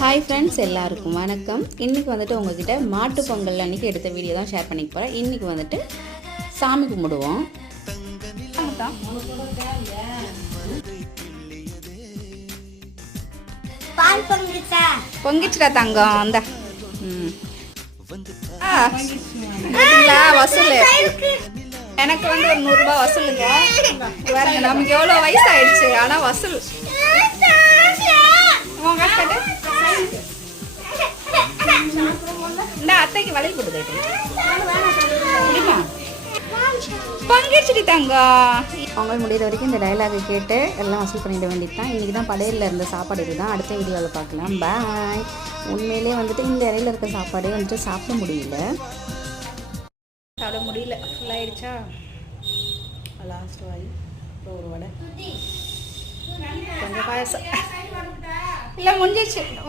Hi friends, எல்லாருக்கும் வணக்கம். இன்றைக்கி வந்துட்டு உங்ககிட்ட மாட்டு பொங்கல் அன்றைக்கி எடுத்த வீடியோ தான் ஷேர் பண்ணிக்க போகிறேன். இன்றைக்கி வந்துட்டு சாமி கும்பிடுவோம். பொங்கிச்சுடா தங்கம். அந்த வசூல் எனக்கு வந்து ஒரு 100 ரூபாய் வசூலுங்க. பாருங்க, நமக்கு எவ்வளோ வயசு ஆயிடுச்சு, ஆனால் வசூல். இந்த அத்தைக்கு வளையல் போட்டு முடியுமா? பங்கிடுச்சுடி தங்கம். பொங்கல் முடிகிற வரைக்கும் இந்த டைலாகை கேட்டு எல்லாம் வசூல் பண்ணிட வேண்டியது தான். இன்றைக்கி தான் படையில் இருந்த சாப்பாடு இதுதான். அடுத்த வீடியோவில் பார்க்கலாம். பாய். உண்மையிலே வந்துட்டு இந்த இடையில இருக்க சாப்பாடே வந்துட்டு சாப்பிட முடியல. ஃபுல்லாகிடுச்சா? லாஸ்ட் வாய் ஒரு வடை, கொஞ்சம் பாயசம் இல்லை முடிஞ்சிச்சு.